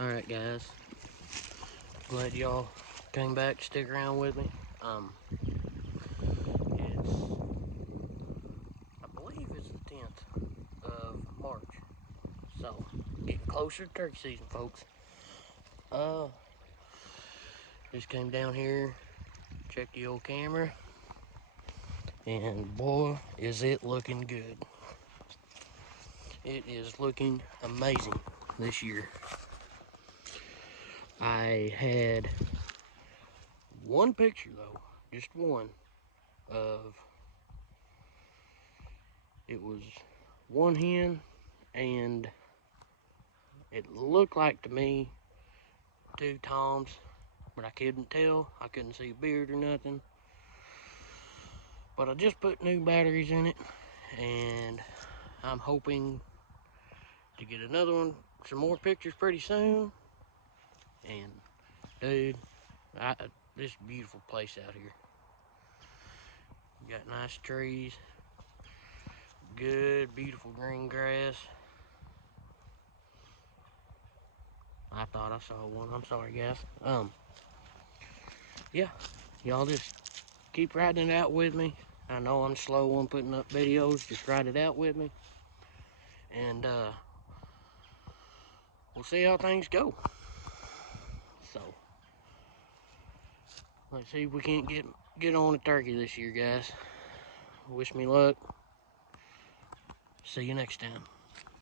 Alright guys, glad y'all came back to stick around with me. I believe it's the 10th of March, so getting closer to turkey season, folks. Just came down here, checked the old camera, and boy, is it looking good. It is looking amazing this year. I had one picture though, just one, of it was one hen, and it looked like to me 2 toms, but I couldn't tell. I couldn't see a beard or nothing. But I just put new batteries in it, and I'm hoping to get another one, some more pictures pretty soon. And dude, this beautiful place out here. Got nice trees, good, beautiful green grass. I thought I saw one. I'm sorry, guys. Yeah, y'all just keep riding it out with me. I know I'm slow on putting up videos. Just ride it out with me, and we'll see how things go. So let's see if we can't get on a turkey this year, guys. Wish me luck. See you next time.